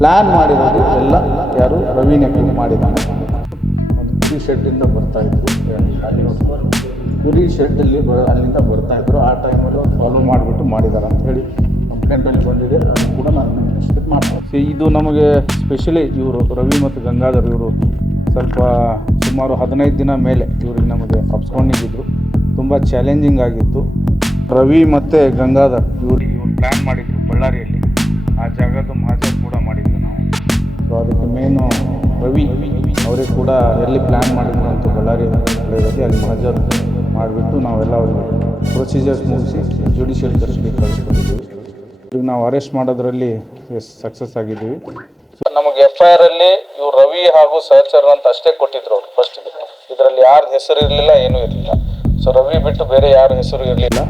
Plan ಮಾಡಿರೋದು ಎಲ್ಲ ಯಾರು? ರವಿನೇ ಮಾಡಿದ್ದಾನೆ. ಒಂದು ಕುರಿ ಶೆಡ್ಡಿಂದ ಬರ್ತಾ ಇದ್ರು. ಕುರಿ ಶೆಡ್ಡಲ್ಲಿ ಅಲ್ಲಿಂದ ಬರ್ತಾ ಇದ್ರು. ಆ ಟೈಮಲ್ಲಿ ಫಾಲೋ ಮಾಡಿಬಿಟ್ಟು ಮಾಡಿದ್ದಾರೆ ಅಂತ ಹೇಳಿ ಕಂಪ್ಲೇಂಟಲ್ಲಿ ಬಂದಿದೆ. ಅದನ್ನು ಕೂಡ ನಾನು ಎಕ್ಸ್ಪೆಕ್ಟ್ ಮಾಡ್ತೀನಿ. ಇದು ನಮಗೆ ಸ್ಪೆಷಲಿ ಇವರು, ರವಿ ಮತ್ತು ಗಂಗಾಧರ್ ಇವರು ಸ್ವಲ್ಪ ಸುಮಾರು ಹದಿನೈದು ದಿನ ಮೇಲೆ ಇವ್ರಿಗೆ ನಮಗೆ ಅಪ್ಸ್ಕೊಂಡಿದ್ದರು ತುಂಬ ಚಾಲೆಂಜಿಂಗ್ ಆಗಿತ್ತು. ರವಿ ಮತ್ತು ಗಂಗಾಧರ್ ಇವರು ಇವ್ರು ಪ್ಲ್ಯಾನ್ ಮಾಡಿದ್ರು ಬಳ್ಳಾರಿಯಲ್ಲಿ. ಆ ಜಾಗದ ಮಹಾಜರ್ ಕೂಡ ಮಾಡಿದ್ವಿ ನಾವು. ಸೊ ಅದಕ್ಕೆ ಮೇನು ರವಿ ಅವರೇ ಕೂಡ ಎಲ್ಲಿ ಪ್ಲ್ಯಾನ್ ಮಾಡಿದ್ರು ಅಂತ ಬಳ್ಳಾರಿ ಅಲ್ಲಿ ಮಹಾಜರ್ ಮಾಡಿಬಿಟ್ಟು ನಾವೆಲ್ಲ ಅವ್ರಿಗೆ ಪ್ರೊಸೀಜರ್ಸ್ ಮುಗಿಸಿ ಜುಡಿಷಿಯಲ್ ಕಸ್ಟಡಿಗೆ ಕಳಿಸ್ಕೊಟ್ಟಿದ್ದೀವಿ ಈಗ ನಾವು ಅರೆಸ್ಟ್ ಮಾಡೋದ್ರಲ್ಲಿ ಸಕ್ಸಸ್ ಆಗಿದ್ದೀವಿ. ನಮಗೆ ಎಫ್ ಐ ಆರ್ ಅಲ್ಲಿ ಇವ್ರು ರವಿ ಹಾಗೂ ಸಹಚರ್ ಅಂತ ಅಷ್ಟೇ ಕೊಟ್ಟಿದ್ರು ಅವ್ರು ಫಸ್ಟ್ ಇದರಲ್ಲಿ ಯಾರ ಹೆಸರು ಇರಲಿಲ್ಲ, ಏನೂ ಇರಲಿಲ್ಲ. ಸೊ ರವಿ ಬಿಟ್ಟು ಬೇರೆ ಯಾರ ಹೆಸರು ಇರಲಿಲ್ಲ.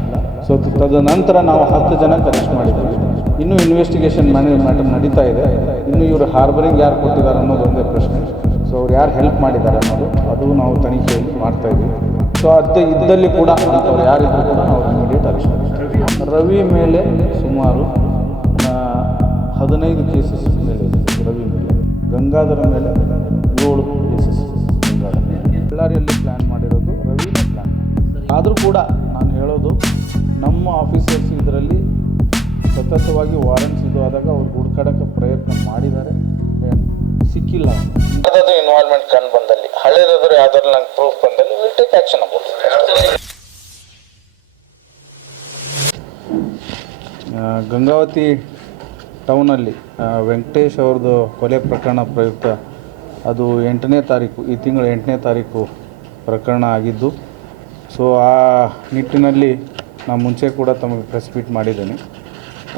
ಸೊ ತದನಂತರ ನಾವು ಹತ್ತು ಜನ ಅರೆಸ್ಟ್ ಮಾಡಿದ್ವಿ. ಇನ್ನೂ ಇನ್ವೆಸ್ಟಿಗೇಷನ್ ಮ್ಯಾಟರ್ ನಡೀತಾ ಇದೆ. ಇನ್ನು ಇವರು ಹಾರ್ಬರಿಂಗ್ ಯಾರು ಕೊಟ್ಟಿದ್ದಾರೆ ಅನ್ನೋದು ಒಂದೇ ಪ್ರಶ್ನೆ. ಸೊ ಅವ್ರು ಯಾರು ಹೆಲ್ಪ್ ಮಾಡಿದ್ದಾರೆ ಅನ್ನೋದು, ಅದು ನಾವು ತನಿಖೆ ಮಾಡ್ತಾ ಇದ್ದೀವಿ ಸೊ ಅದೇ ಇದ್ದಲ್ಲಿ ಕೂಡ ಅವ್ರು ಯಾರಿದ್ರು ಕೂಡ ನಾವು ಇಮಿಡಿಯೇಟ್ ರವಿ ಮೇಲೆ ಸುಮಾರು ಹದಿನೈದು ಕೇಸಸ್ ಮೇಲೆ ರವಿ ಮೇಲೆ. ಗಂಗಾಧರ ಮೇಲೆ ಏಳು ಕೇಸಸ್ ಗಂಗಾಧರ ಬಳ್ಳಾರಿಯಲ್ಲಿ ಪ್ಲ್ಯಾನ್ ಮಾಡಿರೋದು ರವಿನ ಪ್ಲ್ಯಾನ್ ಆದರೂ ಕೂಡ ನಾನು ಹೇಳೋದು, ನಮ್ಮ ಆಫೀಸರ್ಸ್ ಇದರಲ್ಲಿ ಸತತವಾಗಿ ವಾರೆಂಟ್ಸ್ ಇದು ಆದಾಗ ಅವ್ರು ಹುಡ್ಕಾಡಕ್ಕೆ ಪ್ರಯತ್ನ ಮಾಡಿದ್ದಾರೆ. ಸಿಕ್ಕಿಲ್ಲ ಯಾವ್ದಾದ್ರು ಇನ್ವಾಲ್ವ್ಮೆಂಟ್ ಕಂಡು ಬಂದಲ್ಲಿ ಹಳೇದಾದ್ರು ಯಾವ್ದಾದ್ರು ನಂಗೆ ಪ್ರೂಫ್ ಬಂದಲ್ಲಿ will take action about Gangavati ಟೌನಲ್ಲಿ Venkatesh ಅವ್ರದ್ದು ಕೊಲೆ ಪ್ರಕರಣ ಪ್ರಯುಕ್ತ ಅದು ಎಂಟನೇ ತಾರೀಕು ಈ ತಿಂಗಳ ಎಂಟನೇ ತಾರೀಕು ಪ್ರಕರಣ ಆಗಿದ್ದು ಸೊ ಆ ನಿಟ್ಟಿನಲ್ಲಿ ನಾನು ಮುಂಚೆ ಕೂಡ ತಮಗೆ ಪ್ರೆಸ್ ಮೀಟ್ ಮಾಡಿದ್ದೀನಿ.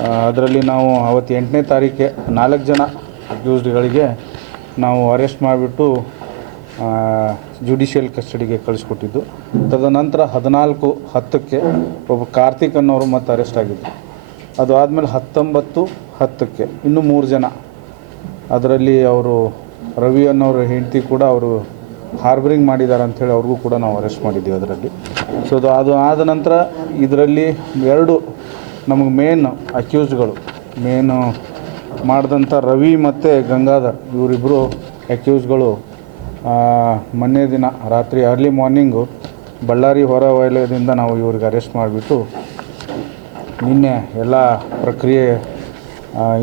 ಅದರಲ್ಲಿ ನಾವು ಅವತ್ತು ಎಂಟನೇ ತಾರೀಕೆ ನಾಲ್ಕು ಜನ ಅಕ್ಯೂಸ್ಡ್ಗಳಿಗೆ ನಾವು ಅರೆಸ್ಟ್ ಮಾಡಿಬಿಟ್ಟು ಜುಡಿಷಿಯಲ್ ಕಸ್ಟಡಿಗೆ ಕಳಿಸ್ಕೊಟ್ಟಿದ್ದು. ತದನಂತರ ಹದಿನಾಲ್ಕು ಹತ್ತಕ್ಕೆ ಒಬ್ಬ ಕಾರ್ತಿಕ್ ಅನ್ನೋರು ಮತ್ತೆ ಅರೆಸ್ಟ್ ಆಗಿದ್ದು ಅದು ಆದಮೇಲೆ ಹತ್ತೊಂಬತ್ತು ಹತ್ತಕ್ಕೆ ಇನ್ನೂ ಮೂರು ಜನ. ಅದರಲ್ಲಿ ಅವರು ರವಿ ಅನ್ನೋರು ಹೆಂಡತಿ ಕೂಡ ಅವರು ಹಾರ್ಬರಿಂಗ್ ಮಾಡಿದ್ದಾರೆ ಅಂಥೇಳಿ ಅವ್ರಿಗೂ ಕೂಡ ನಾವು ಅರೆಸ್ಟ್ ಮಾಡಿದ್ದೀವಿ ಅದರಲ್ಲಿ. ಸೊ ಅದು ಅದು ಆದ ನಂತರ ಇದರಲ್ಲಿ ಎರಡು ನಮಗೆ ಮೇನ್ ಅಕ್ಯೂಸ್ಗಳು ಮೇನು ಮಾಡಿದಂಥ ರವಿ ಮತ್ತು ಗಂಗಾಧರ್ ಇವರಿಬ್ಬರು ಅಕ್ಯೂಸ್ಗಳು ಮೊನ್ನೆ ದಿನ ರಾತ್ರಿ ಅರ್ಲಿ ಮಾರ್ನಿಂಗು ಬಳ್ಳಾರಿ ಹೊರ ವಲಯದಿಂದ ನಾವು ಇವ್ರಿಗೆ ಅರೆಸ್ಟ್ ಮಾಡಿಬಿಟ್ಟು ನಿನ್ನೆ ಎಲ್ಲ ಪ್ರಕ್ರಿಯೆ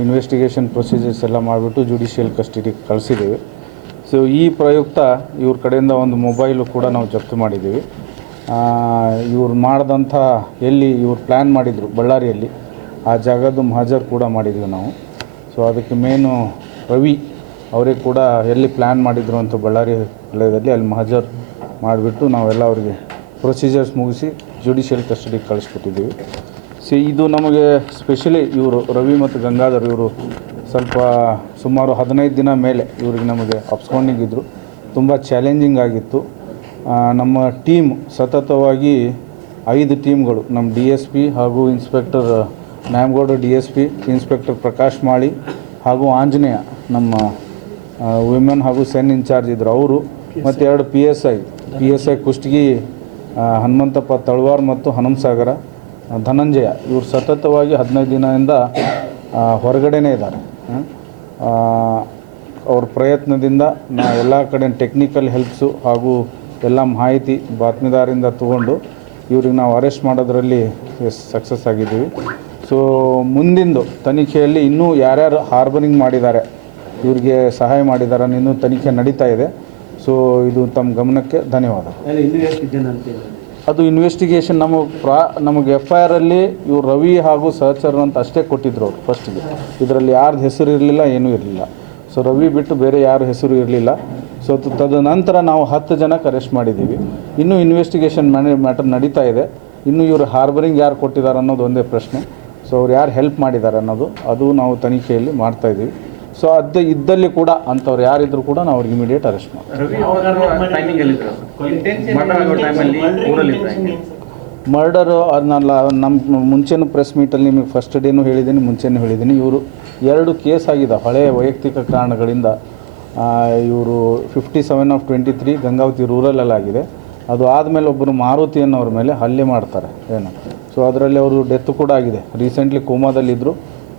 ಇನ್ವೆಸ್ಟಿಗೇಷನ್ ಪ್ರೊಸೀಜರ್ಸ್ ಎಲ್ಲ ಮಾಡಿಬಿಟ್ಟು ಜುಡಿಷಿಯಲ್ ಕಸ್ಟಡಿಗೆ ಕಳಿಸಿದ್ದೀವಿ. ಸೊ ಈ ಪ್ರಯುಕ್ತ ಇವ್ರ ಕಡೆಯಿಂದ ಒಂದು ಮೊಬೈಲು ಕೂಡ ನಾವು ಜಪ್ತು ಮಾಡಿದ್ದೀವಿ. ಇವ್ರು ಮಾಡಿದಂಥ ಎಲ್ಲಿ ಇವ್ರು ಪ್ಲ್ಯಾನ್ ಮಾಡಿದರು ಬಳ್ಳಾರಿಯಲ್ಲಿ, ಆ ಜಾಗದ್ದು ಮಹಾಜರ್ ಕೂಡ ಮಾಡಿದ್ವಿ ನಾವು. ಸೊ ಅದಕ್ಕೆ ಮೇನು ರವಿ ಅವರೇ ಕೂಡ ಎಲ್ಲಿ ಪ್ಲ್ಯಾನ್ ಮಾಡಿದರು ಅಂತ ಬಳ್ಳಾರಿ ವಲಯದಲ್ಲಿ ಅಲ್ಲಿ ಮಹಜರ್ ಮಾಡಿಬಿಟ್ಟು ನಾವೆಲ್ಲ ಅವರಿಗೆ ಪ್ರೊಸೀಜರ್ಸ್ ಮುಗಿಸಿ ಜುಡಿಷಿಯಲ್ ಕಸ್ಟಡಿಗೆ ಕಳಿಸ್ಕೊಟ್ಟಿದ್ದೀವಿ. ಸಿ ಇದು ನಮಗೆ ಸ್ಪೆಷಲಿ ಇವರು ರವಿ ಮತ್ತು ಗಂಗಾಧರ್ ಇವರು ಸ್ವಲ್ಪ ಸುಮಾರು ಹದಿನೈದು ದಿನ ಮೇಲೆ ಇವ್ರಿಗೆ ನಮಗೆ ಅಪ್ಸ್ಕೊಂಡಿಗಿದ್ರು ತುಂಬ ಚಾಲೆಂಜಿಂಗ್ ಆಗಿತ್ತು. ನಮ್ಮ ಟೀಮ್ ಸತತವಾಗಿ ಐದು ಟೀಮ್ಗಳು ನಮ್ಮ ಡಿ ಎಸ್ ಪಿ ಹಾಗೂ inspector Nyamagouda D S P inspector Prakash Mali ಹಾಗೂ ಆಂಜನೇಯ ನಮ್ಮ ವಿಮೆನ್ ಹಾಗೂ ಸೆನ್ ಇನ್ಚಾರ್ಜ್ ಇದ್ದರು ಅವರು ಮತ್ತು ಎರಡು P S I P S I Kushtagi Hanumanthappa Talwar ಮತ್ತು ಹನುಮಸಾಗರ ಧನಂಜಯ. ಇವರು ಸತತವಾಗಿ ಹದಿನೈದು ದಿನದಿಂದ ಹೊರಗಡೆನೇ ಇದ್ದಾರೆ. ಅವ್ರ ಪ್ರಯತ್ನದಿಂದ ನಾ ಎಲ್ಲ ಕಡೆ ಟೆಕ್ನಿಕಲ್ ಹೆಲ್ಪ್ಸು ಹಾಗೂ ಎಲ್ಲ ಮಾಹಿತಿ ಬಾತ್ಮಿದಾರಿಂದ ತಗೊಂಡು ಇವ್ರಿಗೆ ನಾವು ಅರೆಸ್ಟ್ ಮಾಡೋದ್ರಲ್ಲಿ ಸಕ್ಸಸ್ ಆಗಿದ್ದೀವಿ. ಸೊ ಮುಂದಿಂದು ತನಿಖೆಯಲ್ಲಿ ಇನ್ನೂ ಯಾರ್ಯಾರು ಹಾರ್ಬರಿಂಗ್ ಮಾಡಿದ್ದಾರೆ ಇವ್ರಿಗೆ ಸಹಾಯ ಮಾಡಿದ್ದಾರೆ ಇನ್ನೂ ತನಿಖೆ ನಡೀತಾ ಇದೆ. ಸೊ ಇದು ತಮ್ಮ ಗಮನಕ್ಕೆ ಧನ್ಯವಾದ. ಅದು ಇನ್ವೆಸ್ಟಿಗೇಷನ್ ನಮಗೆ ಪ್ರಾ ನಮಗೆ ಎಫ್ ಐ ಆರಲ್ಲಿ ಇವ್ರು ರವಿ ಹಾಗೂ ಸಹಚರ್ ಅಂತ ಅಷ್ಟೇ ಕೊಟ್ಟಿದ್ರು ಅವರು ಫಸ್ಟಿಗೆ ಇದರಲ್ಲಿ ಯಾರ್ದು ಹೆಸರು ಇರಲಿಲ್ಲ ಏನೂ ಇರಲಿಲ್ಲ. ಸೊ ರವಿ ಬಿಟ್ಟು ಬೇರೆ ಯಾರ ಹೆಸರು ಇರಲಿಲ್ಲ. ಸೊ ತದನಂತರ ನಾವು ಹತ್ತು ಜನಕ್ಕೆ ಅರೆಸ್ಟ್ ಮಾಡಿದ್ದೀವಿ. ಇನ್ನೂ ಇನ್ವೆಸ್ಟಿಗೇಷನ್ ಮ್ಯಾನೇ ಮ್ಯಾಟರ್ ನಡೀತಾ ಇದೆ. ಇನ್ನು ಇವರು ಹಾರ್ಬರಿಂಗ್ ಯಾರು ಕೊಟ್ಟಿದ್ದಾರೆ ಅನ್ನೋದು ಒಂದೇ ಪ್ರಶ್ನೆ. ಸೊ ಅವ್ರು ಯಾರು ಹೆಲ್ಪ್ ಮಾಡಿದ್ದಾರೆ ಅನ್ನೋದು ಅದು ನಾವು ತನಿಖೆಯಲ್ಲಿ ಮಾಡ್ತಾ ಇದ್ದೀವಿ. ಸೊ ಅದು ಇದ್ದಲ್ಲಿ ಕೂಡ ಅಂಥವ್ರು ಯಾರಿದ್ರು ಕೂಡ ನಾವು ಅವ್ರಿಗೆ ಇಮಿಡಿಯೇಟ್ ಅರೆಸ್ಟ್ ಮಾಡ್ತೀವಿ. ಮರ್ಡರು ಅದನ್ನೆಲ್ಲ ನಮ್ಮ ಮುಂಚೆನೂ ಪ್ರೆಸ್ ಮೀಟಲ್ಲಿ ನಿಮಗೆ ಫಸ್ಟ್ ಡೇನೂ ಹೇಳಿದ್ದೀನಿ ಮುಂಚೆನೂ ಹೇಳಿದ್ದೀನಿ ಇವರು ಎರಡು ಕೇಸ್ ಆಗಿದೆ ಹಳೆಯ ವೈಯಕ್ತಿಕ ಕಾರಣಗಳಿಂದ ಇವರು fifty seven of twenty three Gangavati ರೂರಲಲ್ಲಾಗಿದೆ ಅದು ಆದಮೇಲೆ ಒಬ್ಬರು ಮಾರುತಿ ಅನ್ನೋರ ಮೇಲೆ ಹಲ್ಲೆ ಮಾಡ್ತಾರೆ. ಏನು? ಸೊ ಅದರಲ್ಲಿ ಅವರು ಡೆತ್ ಕೂಡ ಆಗಿದೆ. ರೀಸೆಂಟ್ಲಿ ಕೋಮಾದಲ್ಲಿದ್ದರು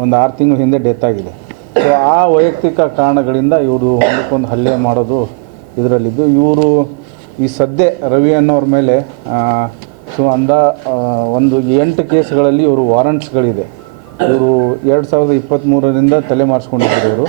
ಒಂದು ಆರು ತಿಂಗಳ ಹಿಂದೆ ಡೆತ್ ಆಗಿದೆ. ಸೊ ಆ ವೈಯಕ್ತಿಕ ಕಾರಣಗಳಿಂದ ಇವರು ಒಂದಕ್ಕೊಂದು ಹಲ್ಲೆ ಮಾಡೋದು ಇದರಲ್ಲಿದ್ದು. ಇವರು ಈ ಸದ್ಯ ರವಿ ಅನ್ನೋರ ಮೇಲೆ ಸೊ ಅಂದ ಒಂದು ಎಂಟು ಕೇಸ್ಗಳಲ್ಲಿ ಇವರು ವಾರಂಟ್ಸ್ಗಳಿದೆ ಇವರು ಎರಡು ಸಾವಿರದ ಇಪ್ಪತ್ತ್ಮೂರರಿಂದ ತಲೆ ಇವರು.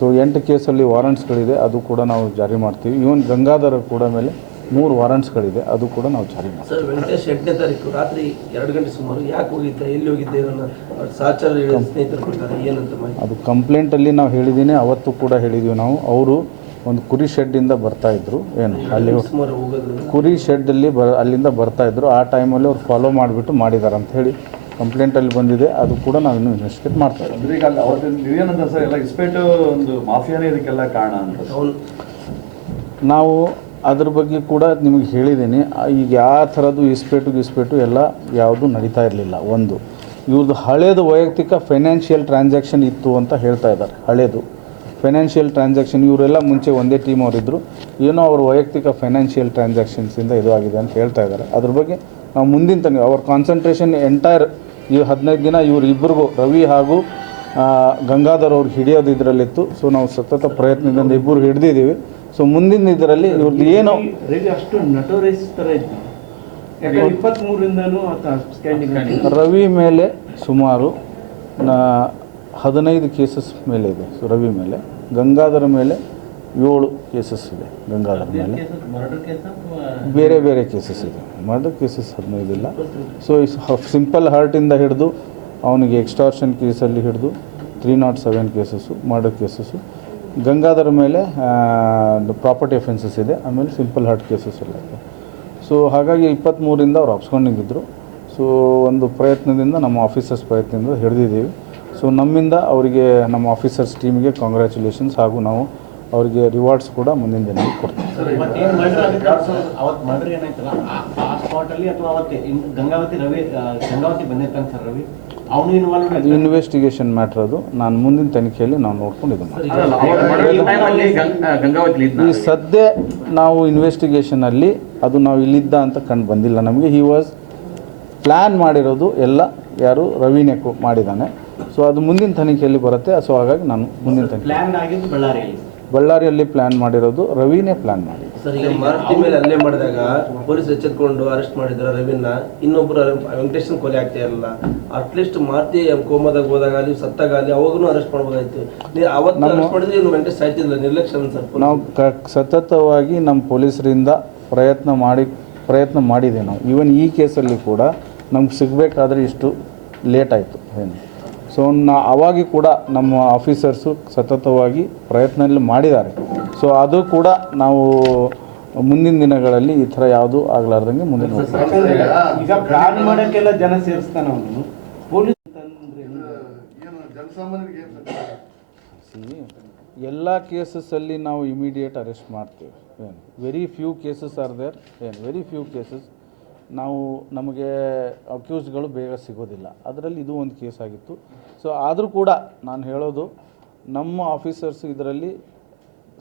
ಸೊ ಎಂಟು ಕೇಸಲ್ಲಿ ವಾರಂಟ್ಸ್ಗಳಿದೆ ಅದು ಕೂಡ ನಾವು ಜಾರಿ ಮಾಡ್ತೀವಿ. ಇವನ್ ಗಂಗಾಧರ ಕೂಡ ಮೇಲೆ ಮೂರು ವಾರಂಟ್ಸ್ಗಳಿದೆ ಅದು ಕೂಡ ನಾವು ಜಾರಿ ಮಾಡ್ತೀವಿ. ಸರ್ ವೆಂಕಟೇಶ್ ಎಂಟನೇ ತಾರೀಕು ರಾತ್ರಿ ಎರಡು ಗಂಟೆ ಸುಮಾರು ಯಾಕೆ ಹೋಗಿದ್ದೆ ಎಲ್ಲಿ ಹೋಗಿದ್ದೆ ನನ್ನ ಅವ್ರ ಸಹಚರ ಹೇಳಿದ ಸ್ನೇಹಿತರು ಕೊಡ್ತಾರೆ ಏನಂತ ಮಾಹಿತಿ? ಅದು ಕಂಪ್ಲೇಂಟಲ್ಲಿ ನಾವು ಹೇಳಿದ್ದೀನಿ ಅವತ್ತು ಕೂಡ ಹೇಳಿದ್ದೀವಿ ನಾವು. ಅವರು ಒಂದು ಕುರಿ ಶೆಡ್ಡಿಂದ ಬರ್ತಾಯಿದ್ರು ಏನು ಅಲ್ಲಿ ಸುಮಾರು ಹೋಗೋದು. ಕುರಿ ಶೆಡ್ಡಲ್ಲಿ ಬ ಅಲ್ಲಿಂದ ಬರ್ತಾ ಬರ್ತಾಯಿದ್ರು ಆ ಟೈಮಲ್ಲಿ ಅವ್ರು ಫಾಲೋ ಮಾಡಿಬಿಟ್ಟು ಮಾಡಿದ್ದಾರೆ ಅಂತ ಹೇಳಿ ಕಂಪ್ಲೇಂಟಲ್ಲಿ ಬಂದಿದೆ ಅದು ಕೂಡ ನಾವು ಇನ್ನೂ ಇನ್ವೆಸ್ಟಿಗೇಟ್ ಮಾಡ್ತಾ ಇದ್ದೀವಿ. ಅಂದ್ರೆ ಈಗ ಅಲ್ಲಿ ಸರ್ ಎಲ್ಲ ಇಸ್ಪೇಟು ಒಂದು ಮಾಫಿಯಾನೇ ಇದಕ್ಕೆಲ್ಲ ಕಾರಣ ಅಂತ ನಾವು ಅದ್ರ ಬಗ್ಗೆ ಕೂಡ ನಿಮಗೆ ಹೇಳಿದ್ದೀನಿ. ಈಗ ಯಾವ ಥರದ್ದು ಇಸ್ಪೇಟು ಗಿಸ್ಪೇಟು ಎಲ್ಲ ಯಾವುದು ನಡೀತಾ ಇರಲಿಲ್ಲ. ಒಂದು ಇವ್ರದ್ದು ಹಳೇದು ವೈಯಕ್ತಿಕ ಫೈನಾನ್ಷಿಯಲ್ ಟ್ರಾನ್ಸಾಕ್ಷನ್ ಇತ್ತು ಅಂತ ಹೇಳ್ತಾ ಇದ್ದಾರೆ ಹಳೇದು. ಫೈನಾನ್ಷಿಯಲ್ ಟ್ರಾನ್ಸಾಕ್ಷನ್ ಇವರೆಲ್ಲ ಮುಂಚೆ ಒಂದೇ ಟೀಮ್ ಅವರಿದ್ದರು ಏನೋ ಅವ್ರ ವೈಯಕ್ತಿಕ ಫೈನಾನ್ಷಿಯಲ್ ಟ್ರಾನ್ಸಾಕ್ಷನ್ಸಿಂದ ಇದು ಆಗಿದೆ ಅಂತ ಹೇಳ್ತಾ ಇದ್ದಾರೆ. ಅದ್ರ ಬಗ್ಗೆ ನಾವು ಮುಂದಿನ ತನಕ ಅವ್ರ ಕಾನ್ಸಂಟ್ರೇಷನ್ ಎಂಟೈರ್ ಈ ಹದಿನೈದು ದಿನ ಇವ್ರು ಇಬ್ಬರಿಗೂ ರವಿ ಹಾಗೂ ಗಂಗಾಧರ್ ಅವ್ರು ಹಿಡಿಯೋದು ಇದರಲ್ಲಿತ್ತು. ಸೊ ನಾವು ಸತತ ಪ್ರಯತ್ನದಿಂದ ಇಬ್ಬರು ಹಿಡಿದಿದ್ದೀವಿ. ಸೊ ಮುಂದಿನ ಇದರಲ್ಲಿ ಇವ್ರದ್ದು ಏನೋ ರವಿ ಅಷ್ಟು ರವಿ ಮೇಲೆ ಸುಮಾರು ಹದಿನೈದು ಕೇಸಸ್ ಮೇಲೆ ಇದೆ. ಸೊ ರವಿ ಮೇಲೆ. ಗಂಗಾಧರ ಮೇಲೆ ಏಳು ಕೇಸಸ್ ಇದೆ ಗಂಗಾಧರ ಮೇಲೆ. ಬೇರೆ ಬೇರೆ ಕೇಸಸ್ ಇದೆ. ಮರ್ಡರ್ ಕೇಸಸ್ ಹದಿನೈದಿಲ್ಲ. ಸೊ ಸಿಂಪಲ್ ಹಾರ್ಟಿಂದ ಹಿಡಿದು ಅವನಿಗೆ ಎಕ್ಸ್ಟಾರ್ಷನ್ ಕೇಸಲ್ಲಿ ಹಿಡಿದು three nought seven cases murder cases Gangadhara ಮೇಲೆ ಪ್ರಾಪರ್ಟಿ ಅಫೆನ್ಸಸ್ ಇದೆ. ಆಮೇಲೆ ಸಿಂಪಲ್ ಹಾರ್ಟ್ ಕೇಸಸ್ ಎಲ್ಲ ಇದೆ. ಸೊ ಹಾಗಾಗಿ ಇಪ್ಪತ್ತ್ಮೂರಿಂದ ಅವ್ರು ಅಪ್ಸ್ಕೊಂಡಿದ್ದರು ಸೊ ಒಂದು ಪ್ರಯತ್ನದಿಂದ ನಮ್ಮ ಆಫೀಸರ್ಸ್ ಪ್ರಯತ್ನದಿಂದ ಹಿಡಿದಿದ್ದೀವಿ. ಸೊ ನಮ್ಮಿಂದ ಅವರಿಗೆ, ನಮ್ಮ ಆಫೀಸರ್ಸ್ ಟೀಮ್ಗೆ ಕಾಂಗ್ರ್ಯಾಚುಲೇಷನ್ಸ್ ಹಾಗೂ ನಾವು ಅವರಿಗೆ ರಿವಾರ್ಡ್ಸ್ ಕೂಡ ಮುಂದಿನ ದಿನದಲ್ಲಿ ಕೊಡ್ತೀವಿ ಅದು ಇನ್ವೆಸ್ಟಿಗೇಷನ್ ಮ್ಯಾಟ್ರ್ ಅದು ನಾನು ಮುಂದಿನ ತನಿಖೆಯಲ್ಲಿ ನಾವು ನೋಡ್ಕೊಂಡು ಇದು ಮಾಡ್ತೀವಿ. ಗಂಗಾವತಿ ಈ ಸದ್ಯ ನಾವು ಇನ್ವೆಸ್ಟಿಗೇಷನಲ್ಲಿ ಅದು ನಾವು ಇಲ್ಲಿದ್ದ ಅಂತ ಕಂಡು ಬಂದಿಲ್ಲ. ನಮಗೆ ಹಿ ವಾಸ್ ಪ್ಲ್ಯಾನ್ ಮಾಡಿರೋದು ಎಲ್ಲ ಯಾರು ರವಿನೇ ಕೊ- ಮಾಡಿದ್ದಾನೆ. ಸೊ ಅದು ಮುಂದಿನ ತನಿಖೆಯಲ್ಲಿ ಬರುತ್ತೆ. ಸೊ ಹಾಗಾಗಿ ನಾನು ಮುಂದಿನ ತನಿಖೆ ಪ್ಲಾನ್ ಆಗಿದ್ದು ಬಳ್ಳಾರಿಯಲ್ಲಿ ಪ್ಲಾನ್ ಪ್ಲ್ಯಾನ್ ಮಾಡಿರೋದು ರವಿನೇ ಪ್ಲಾನ್ ಮಾಡಿ ಸರ್ ಈಗ ಮಾರುತಿ ಮೇಲೆ ಹಲ್ಲೆ ಮಾಡಿದಾಗ ಪೊಲೀಸ್ ಎಚ್ಚೆತ್ಕೊಂಡು ಅರೆಸ್ಟ್ ಮಾಡಿದ್ರ ರವಿನ ಇನ್ನೊಬ್ರು ವೆಂಕಟೇಶನ್ ಕೊಲೆ ಆಗ್ತಾ ಇರಲಿಲ್ಲ. ಅಟ್ಲೀಸ್ಟ್ ಮಾರುತಿ ಕೋಮದಾಗ ಹೋದಾಗ ಅಲ್ಲಿ ಸತ್ತಾಗ ಅಲ್ಲಿ ಅವಾಗೂ ಅರೆಸ್ಟ್ ಮಾಡ್ಬೋದಾಯ್ತು. ನೀವು ಅವತ್ತು ಅರೆಸ್ಟ್ ಮಾಡಿದ್ರೆ ಇನ್ನು ವೆಂಕಟೇಶ್ ಸಾಯ್ತಿಲ್ಲ ನಿರ್ಲಕ್ಷ್ಯ ಸರ್ ನಾವು ಸತತವಾಗಿ ನಮ್ಮ ಪೊಲೀಸರಿಂದ ಪ್ರಯತ್ನ ಮಾಡಿ ಪ್ರಯತ್ನ ಮಾಡಿದೆ ನಾವು. ಈವನ್ ಈ ಕೇಸಲ್ಲಿ ಕೂಡ ನಮ್ಗೆ ಸಿಗಬೇಕಾದ್ರೆ ಇಷ್ಟು ಲೇಟ್ ಆಯಿತು. ಏನು ಸೊ ನಾ ಅವಾಗಿ ಕೂಡ ನಮ್ಮ ಆಫೀಸರ್ಸು ಸತತವಾಗಿ ಪ್ರಯತ್ನ ಮಾಡಿದ್ದಾರೆ. ಸೊ ಅದು ಕೂಡ ನಾವು ಮುಂದಿನ ದಿನಗಳಲ್ಲಿ ಈ ಥರ ಯಾವುದು ಆಗಲಾರ್ದಂಗೆ ಮುಂದಿನ ಜನ ಸೇರಿಸ್ತಾನ ಎಲ್ಲ ಕೇಸಸ್ಸಲ್ಲಿ ನಾವು ಇಮಿಡಿಯೇಟ್ ಅರೆಸ್ಟ್ ಮಾಡ್ತೀವಿ. ಏನು very few cases are there ಏನು ವೆರಿ ಫ್ಯೂ ಕೇಸಸ್ ನಾವು ನಮಗೆ ಅಕ್ಯೂಸ್ಗಳು ಬೇಗ ಸಿಗೋದಿಲ್ಲ. ಅದರಲ್ಲಿ ಇದು ಒಂದು ಕೇಸ್ ಆಗಿತ್ತು. ಸೊ ಆದರೂ ಕೂಡ ನಾನು ಹೇಳೋದು ನಮ್ಮ ಆಫೀಸರ್ಸ್ ಇದರಲ್ಲಿ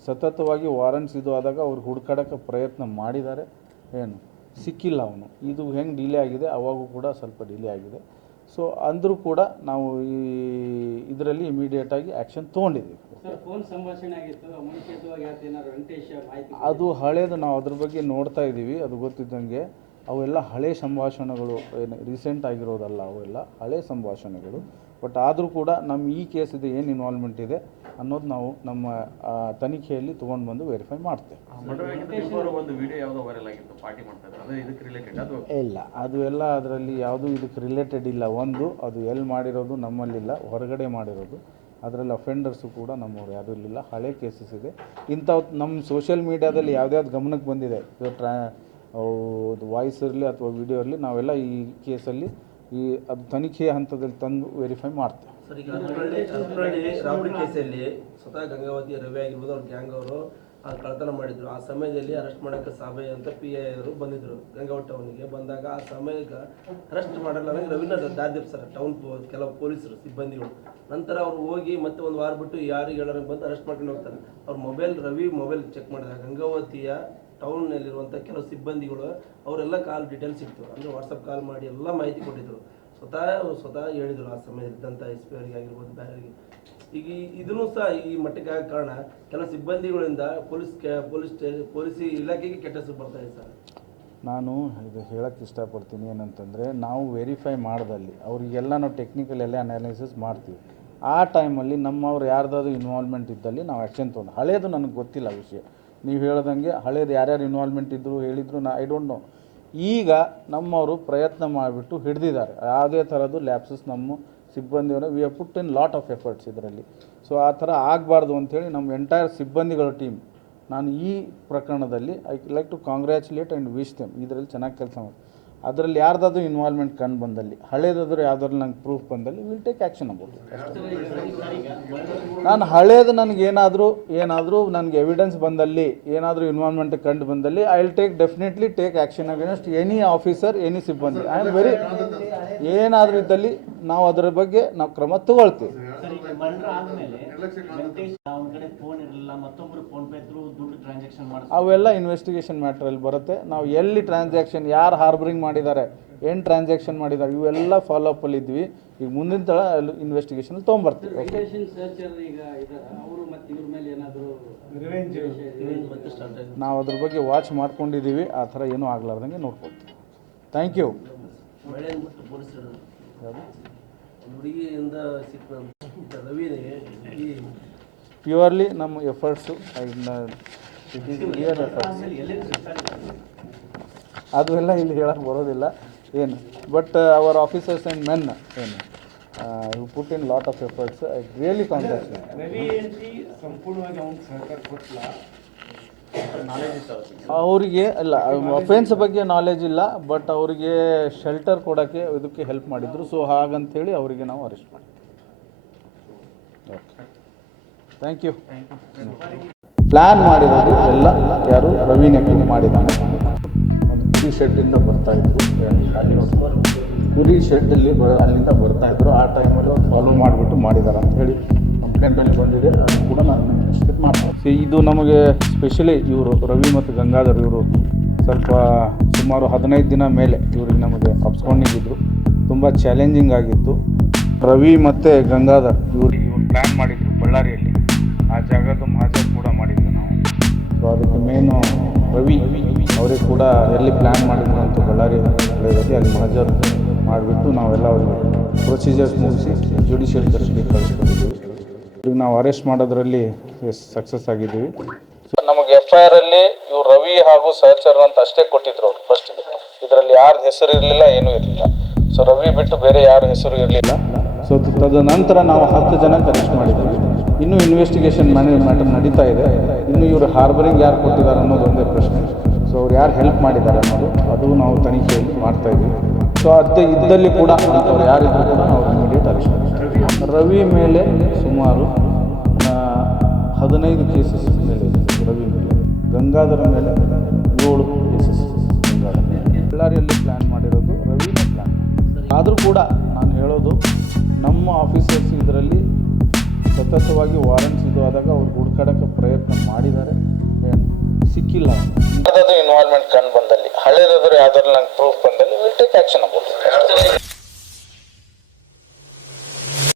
ಸತತವಾಗಿ ವಾರಂಟ್ಸ್ ಇದು ಆದಾಗ ಅವ್ರು ಹುಡ್ಕಾಡೋಕ್ಕೆ ಪ್ರಯತ್ನ ಮಾಡಿದ್ದಾರೆ. ಏನು? ಸಿಕ್ಕಿಲ್ಲ ಅವನು. ಇದು ಹೆಂಗೆ ಡಿಲೇ ಆಗಿದೆ? ಅವಾಗೂ ಕೂಡ ಸ್ವಲ್ಪ ಡಿಲೇ ಆಗಿದೆ. ಸೊ ಅಂದರೂ ಕೂಡ ನಾವು ಈ ಇದರಲ್ಲಿ ಇಮಿಡಿಯೇಟಾಗಿ ಆ್ಯಕ್ಷನ್ ತೊಗೊಂಡಿದ್ದೀವಿ. ಅದು ಹಳೇದು ನಾವು ಅದ್ರ ಬಗ್ಗೆ ನೋಡ್ತಾ ಇದ್ದೀವಿ. ಅದು ಗೊತ್ತಿದ್ದಂಗೆ ಅವೆಲ್ಲ ಹಳೆ ಸಂಭಾಷಣೆಗಳು ಏನು ರೀಸೆಂಟ್ ಆಗಿರೋದಲ್ಲ ಅವೆಲ್ಲ ಹಳೆ ಸಂಭಾಷಣೆಗಳು. ಬಟ್ ಆದರೂ ಕೂಡ ನಮ್ಮ ಈ ಕೇಸಿದು ಏನು ಇನ್ವಾಲ್ವ್ಮೆಂಟ್ ಇದೆ ಅನ್ನೋದು ನಾವು ನಮ್ಮ ತನಿಖೆಯಲ್ಲಿ ತೊಗೊಂಡು ಬಂದು ವೆರಿಫೈ ಮಾಡ್ತೇವೆ. ಇಲ್ಲ ಅದು ಎಲ್ಲ ಅದರಲ್ಲಿ ಯಾವುದೂ ಇದಕ್ಕೆ ರಿಲೇಟೆಡ್ ಇಲ್ಲ. ಒಂದು ಅದು ಎಲ್ಲಿ ಮಾಡಿರೋದು ನಮ್ಮಲ್ಲಿಲ್ಲ ಹೊರಗಡೆ ಮಾಡಿರೋದು. ಅದರಲ್ಲಿ ಅಫೆಂಡರ್ಸು ಕೂಡ ನಮ್ಮವ್ರು ಯಾರೂ ಇಲ್ಲ ಹಳೆ ಕೇಸಸ್ ಇದೆ. ಇಂಥವು ನಮ್ಮ ಸೋಷಿಯಲ್ ಮೀಡ್ಯಾದಲ್ಲಿ ಯಾವ್ದಾವ್ದು ಗಮನಕ್ಕೆ ಬಂದಿದೆ? ಟ್ರಾ ವಾಯ್ಸ್ ಇರಲಿ ಅಥವಾ ವಿಡಿಯೋ ಇರಲಿ ನಾವೆಲ್ಲ ಈ ಕೇಸಲ್ಲಿ ಈ, ಅದು ತನಿಖೆಯ ಹಂತದಲ್ಲಿ ತಂದು ವೆರಿಫೈ ಮಾಡ್ತೇವೆ. ಸರ್, ಈಗ ಹರಪಳ್ಳಿ ರಾಬರಿ ಕೇಸಲ್ಲಿ ಸ್ವತಃ ಗಂಗಾವತಿ ರವಿ ಆಗಿರ್ಬೋದು ಅವ್ರ ಗ್ಯಾಂಗ್ ಅವರು ಆ ಕಳ್ತನ ಮಾಡಿದ್ರು. ಆ ಸಮಯದಲ್ಲಿ ಅರೆಸ್ಟ್ ಮಾಡೋಕ್ಕೆ ಸಭೆ ಅಂತ ಪಿ ಐ ಅವರು ಬಂದಿದ್ರು, ಗಂಗಾವತಿ ಟೌನಿಗೆ ಬಂದಾಗ ಆ ಸಮಯಕ್ಕೆ ಅರೆಸ್ಟ್ ಮಾಡಲ್ಲ ನನಗೆ ರವಿನ ಸರ್, ಟೌನ್ ಕೆಲವು ಪೊಲೀಸರು, ಸಿಬ್ಬಂದಿಗಳು. ನಂತರ ಅವ್ರು ಹೋಗಿ ಮತ್ತೆ ಒಂದು ವಾರ ಬಿಟ್ಟು ಯಾರಿಗೆ ಹೇಳೋರಿಗೆ ಬಂದು ಅರೆಸ್ಟ್ ಮಾಡ್ಕೊಂಡು ಹೋಗ್ತಾರೆ. ಅವ್ರ ಮೊಬೈಲ್, ರವಿ ಮೊಬೈಲ್ ಚೆಕ್ ಮಾಡಿದಾಗ ಗಂಗಾವತಿಯ ಟೌನ್ನಲ್ಲಿರುವಂಥ ಕೆಲವು ಸಿಬ್ಬಂದಿಗಳು, ಅವರೆಲ್ಲ ಕಾಲ್ ಡೀಟೇಲ್ಸ್ ಇತ್ತು. ಅಂದರೆ ವಾಟ್ಸಪ್ ಕಾಲ್ ಮಾಡಿ ಎಲ್ಲ ಮಾಹಿತಿ ಕೊಟ್ಟಿದ್ದರು ಸ್ವತಃ ಸ್ವತಃ ಹೇಳಿದರು ಆ ಸಮಯದಲ್ಲಿ ಇದ್ದಂಥ ಎಸ್ ಪಿ ಅವರಿಗೆ ಆಗಿರ್ಬೋದು ಬೇರೆಯವರಿಗೆ ಈಗ ಇದನ್ನು ಸಹ ಈ ಮಟ್ಟಕ್ಕೆ ಆಗ ಕಾರಣ ಕೆಲವು ಸಿಬ್ಬಂದಿಗಳಿಂದ ಪೊಲೀಸ್ ಪೊಲೀಸ್ ಪೊಲೀಸ್ ಇಲಾಖೆಗೆ ಕೆಟ್ಟ ಹೆಸರು ಸರ್. ನಾನು ಇದು ಹೇಳಕ್ಕೆ ಇಷ್ಟಪಡ್ತೀನಿ ಏನಂತಂದರೆ, ನಾವು ವೆರಿಫೈ ಮಾಡ್ದಲ್ಲಿ, ಅವರಿಗೆಲ್ಲ ನಾವು ಟೆಕ್ನಿಕಲ್ ಎಲ್ಲ ಅನಾಲಿಸಿಸ್ ಮಾಡ್ತೀವಿ. ಆ ಟೈಮಲ್ಲಿ ನಮ್ಮವ್ರು ಯಾರ್ದಾದ್ರು ಇನ್ವಾಲ್ವ್ಮೆಂಟ್ ಇದ್ದಲ್ಲಿ ನಾವು ಆ್ಯಕ್ಷನ್ ತೊಗೊಂಡು, ಹಳೇದು ನನಗೆ ಗೊತ್ತಿಲ್ಲ ವಿಷಯ. ನೀವು ಹೇಳ್ದಂಗೆ ಹಳೇದು ಯಾರ್ಯಾರು ಇನ್ವಾಲ್ವ್ಮೆಂಟ್ ಇದ್ದರು ಹೇಳಿದ್ರು, ನಾ ಐ ಡೋಂಟ್ ನೋ ಈಗ ನಮ್ಮವರು ಪ್ರಯತ್ನ ಮಾಡಿಬಿಟ್ಟು ಹಿಡಿದಿದ್ದಾರೆ. ಯಾವುದೇ ಥರದ್ದು ಲ್ಯಾಪ್ಸಸ್ ನಮ್ಮ ಸಿಬ್ಬಂದಿಯವರು we have put in lot of efforts ಇದರಲ್ಲಿ. ಸೊ ಆ ಥರ ಆಗಬಾರ್ದು ಅಂಥೇಳಿ ನಮ್ಮ ಎಂಟೈರ್ ಸಿಬ್ಬಂದಿಗಳ ಟೀಮ್ ನಾನು ಈ ಪ್ರಕರಣದಲ್ಲಿ I like to congratulate and wish them ಇದರಲ್ಲಿ ಚೆನ್ನಾಗಿ ಕೆಲಸ ಮಾಡಿ ಅದರಲ್ಲಿ ಯಾರ್ದಾದ್ರೂ ಇನ್ವಾಲ್ವ್ಮೆಂಟ್ ಕಂಡು ಬಂದಲ್ಲಿ, ಹಳೇದಾದ್ರೂ ಯಾವ್ದಾದ್ರು ನಂಗೆ ಪ್ರೂಫ್ ಬಂದಲ್ಲಿ ವಿಲ್ ಟೇಕ್ ಆ್ಯಕ್ಷನ್ ಅಬೌಟ್ ನಾನು ಹಳೇದು ನನಗೆ ಏನಾದರೂ ಏನಾದರೂ ನನಗೆ ಎವಿಡೆನ್ಸ್ ಬಂದಲ್ಲಿ, ಏನಾದರೂ ಇನ್ವಾಲ್ವ್ಮೆಂಟ್ ಕಂಡು ಬಂದಲ್ಲಿ I will take definitely take action against any officer any ಸಿಬ್ಬಂದಿ. ಐ ಆಮ್ ವೆರಿ ಏನಾದರೂ ಇದ್ದಲ್ಲಿ ನಾವು ಅದರ ಬಗ್ಗೆ ನಾವು ಕ್ರಮ ತಗೊಳ್ತೀವಿ. ಅವೆಲ್ಲ ಇನ್ವೆಸ್ಟಿಗೇಷನ್ ಮ್ಯಾಟ್ರಲ್ಲಿ ಬರುತ್ತೆ. ನಾವು ಎಲ್ಲಿ ಟ್ರಾನ್ಸಾಕ್ಷನ್ ಯಾರು ಹಾರ್ಬರಿಂಗ್ ಮಾಡಿದ್ದಾರೆ ಏನು ಟ್ರಾನ್ಸಾಕ್ಷನ್ ಮಾಡಿದ್ದಾರೆ ಇವೆಲ್ಲ ಫಾಲೋ ಅಪ್ಪಲ್ಲಿ ಇದ್ವಿ. ಈಗ ಮುಂದಿನ ತಳ ಇನ್ವೆಸ್ಟಿಗೇಷನ್ ತೊಗೊಂಬರ್ತೀವಿ. ಓಕೆ ವೆಂಕಟೇಶನ್ ಸರ್ಚರ್ ಈಗ ಇದಾರ? ಅವರು ಮತ್ತೆ ಇವ್ರ ಮೇಲೆ ಏನಾದರೂ ಮತ್ತೆ ಸ್ಟಾರ್ಟ್ ಆಗಿದೆ. ನಾವು ಅದ್ರ ಬಗ್ಗೆ ವಾಚ್ ಮಾಡ್ಕೊಂಡಿದ್ದೀವಿ ಆ ಥರ ಏನೂ ಆಗ್ಲಾರ್ದಂಗೆ ನೋಡ್ಕೊಳ್ತೀವಿ. ಥ್ಯಾಂಕ್ ಯು ಹುಡುಗಿಯಿಂದ ಈ ಪ್ಯೂರ್ಲಿ ನಮ್ಮ ಎಫರ್ಟ್ಸು ಅದು ಎಲ್ಲ ಇಲ್ಲಿ ಹೇಳಕ್ಕೆ ಬರೋದಿಲ್ಲ. ಏನು? But our officers and men ಏನು? You put in lot of efforts I really ಕೊಟ್ಟಲ್ಲ ಅವರಿಗೆ. ಅಲ್ಲ ಅಫೆನ್ಸ್ ಬಗ್ಗೆ ನಾಲೆಜ್ ಇಲ್ಲ ಬಟ್ ಅವರಿಗೆ ಶೆಲ್ಟರ್ ಕೊಡೋಕ್ಕೆ ಇದಕ್ಕೆ ಹೆಲ್ಪ್ ಮಾಡಿದ್ರು. ಸೊ ಹಾಗಂತೇಳಿ ಅವರಿಗೆ ನಾವು ಅರೆಸ್ಟ್ ಮಾಡಿದ್ವಿ. ಓಕೆ ಥ್ಯಾಂಕ್ ಯು ಪ್ಲ್ಯಾನ್ ಮಾಡಿರೋದು ಎಲ್ಲ ಯಾರು ರವಿನೇ ಮಾಡಿದ್ದಾನೆ ಒಂದು ಕುರಿ ಶೆಡ್ಡಿಂದ ಬರ್ತಾ ಇದ್ರು. ಕುರಿ ಶೆಡ್ಡಲ್ಲಿ ಬ ಅಲ್ಲಿಂದ ಬರ್ತಾ ಇದ್ರು. ಆ ಟೈಮಲ್ಲಿ ಫಾಲೋ ಮಾಡಿಬಿಟ್ಟು ಮಾಡಿದ್ದಾರೆ ಅಂತ ಹೇಳಿ ಕಂಪ್ಲೇಂಟಲ್ಲಿ ಬಂದಿದೆ. ಕೂಡ ನಾನು ಎಕ್ಸ್ಪೆಕ್ಟ್ ಮಾಡ್ತೀನಿ. ಇದು ನಮಗೆ ಸ್ಪೆಷಲಿ ಇವರು ರವಿ ಮತ್ತು ಗಂಗಾಧರ್ ಇವರು ಸ್ವಲ್ಪ ಸುಮಾರು ಹದಿನೈದು ದಿನ ಮೇಲೆ ಇವ್ರಿಗೆ ನಮಗೆ ಅಪ್ಸ್ಕೊಂಡಿದ್ದರು ತುಂಬ ಚಾಲೆಂಜಿಂಗ್ ಆಗಿತ್ತು. ರವಿ ಮತ್ತು ಗಂಗಾಧರ್ ಇವರು ಇವ್ರು ಪ್ಲ್ಯಾನ್ ಮಾಡಿದ್ರು ಬಳ್ಳಾರಿಯಲ್ಲಿ. ಆ ಜಾಗದ ಮಹಾಜರ್ ಕೂಡ ಮಾಡಿದ್ವಿ ನಾವು. ಸೊ ಅದಕ್ಕೆ ಮೇನು ರವಿ ಅವರಿಗೆ ಕೂಡ ಎಲ್ಲಿ ಪ್ಲ್ಯಾನ್ ಮಾಡಿದ್ರು ಅಂತ ಬಳ್ಳಾರಿ ಅಲ್ಲಿ ಮಹಾಜರ್ ಮಾಡಿಬಿಟ್ಟು ನಾವೆಲ್ಲ ಅವ್ರಿಗೆ ಪ್ರೊಸೀಜರ್ಸ್ ಮುಗಿಸಿ ಜುಡಿಷಿಯಲ್ ಕಸ್ಟಡಿ ಕಳಿಸ್ಕೊಂಡಿದ್ದೀವಿ. ಈಗ ನಾವು ಅರೆಸ್ಟ್ ಮಾಡೋದ್ರಲ್ಲಿ ಸಕ್ಸಸ್ ಆಗಿದ್ದೀವಿ. ನಮಗೆ ಎಫ್ ಐ ಆರ್ ಅಲ್ಲಿ ಇವ್ರು ರವಿ ಹಾಗೂ ಸಹಚರ್ ಅಂತ ಅಷ್ಟೇ ಕೊಟ್ಟಿದ್ರು ಅವ್ರು ಫಸ್ಟ್ ಇದರಲ್ಲಿ ಯಾರ ಹೆಸರು ಇರಲಿಲ್ಲ ಏನೂ ಇರಲಿಲ್ಲ. ಸೊ ರವಿ ಬಿಟ್ಟು ಬೇರೆ ಯಾರ ಹೆಸರು ಇರಲಿಲ್ಲ. ಸೊ ತದನಂತರ ನಾವು ಹತ್ತು ಜನ ಅರೆಸ್ಟ್ ಮಾಡಿದ್ವಿ. ಇನ್ನೂ ಇನ್ವೆಸ್ಟಿಗೇಷನ್ ಮನೆ ಮ್ಯಾಟರ್ ನಡೀತಾ ಇದೆ. ಇನ್ನು ಇವರು ಹಾರ್ಬರಿಂಗ್ ಯಾರು ಕೊಟ್ಟಿದ್ದಾರೆ ಅನ್ನೋದು ಒಂದೇ ಪ್ರಶ್ನೆ. ಸೊ ಅವ್ರು ಯಾರು ಹೆಲ್ಪ್ ಮಾಡಿದ್ದಾರೆ ಅನ್ನೋದು, ಅದು ನಾವು ತನಿಖೆ ಮಾಡ್ತಾ ಇದ್ದೀವಿ. ಸೊ ಅದೇ ಇದ್ದಲ್ಲಿ ಕೂಡ ಅವ್ರು ಯಾರಿದ್ರು ಕೂಡ ನಾವು ಇಮಿಡಿಯೇಟ್ ರವಿ ಮೇಲೆ ಸುಮಾರು ಹದಿನೈದು ಕೇಸಸ್ ಮೇಲೆ ರವಿ ಮೇಲೆ. ಗಂಗಾಧರ ಮೇಲೆ ಏಳು ಕೇಸಸ್ ಗಂಗಾಧರ ಮೇಲೆ. ಬಳ್ಳಾರಿಯಲ್ಲಿ ಪ್ಲ್ಯಾನ್ ಮಾಡಿರೋದು ರವಿ ಪ್ಲ್ಯಾನ್ ಆದರೂ ಕೂಡ ನಾನು ಹೇಳೋದು, ನಮ್ಮ ಆಫೀಸರ್ಸ್ ಇದರಲ್ಲಿ ಸತತವಾಗಿ ವಾರೆಂಟ್ಸ್ ಇದು ಆದಾಗ ಅವ್ರು ಹುಡ್ಕಾಡಕ್ಕೆ ಪ್ರಯತ್ನ ಮಾಡಿದ್ದಾರೆ. ಸಿಕ್ಕಿಲ್ಲ. ಇನ್ವಾಲ್ವ್ಮೆಂಟ್ ಕಂಡು ಬಂದಲ್ಲಿ. ಹಳೇದಾದ್ರೂ ಯಾವ್ದಾದ್ರು ನಂಗೆ ಪ್ರೂಫ್ ಬಂದಲ್ಲಿ ವಿಲ್ ಟೇಕ್ ಆ್ಯಕ್ಷನ್ ಅಬೌಟ್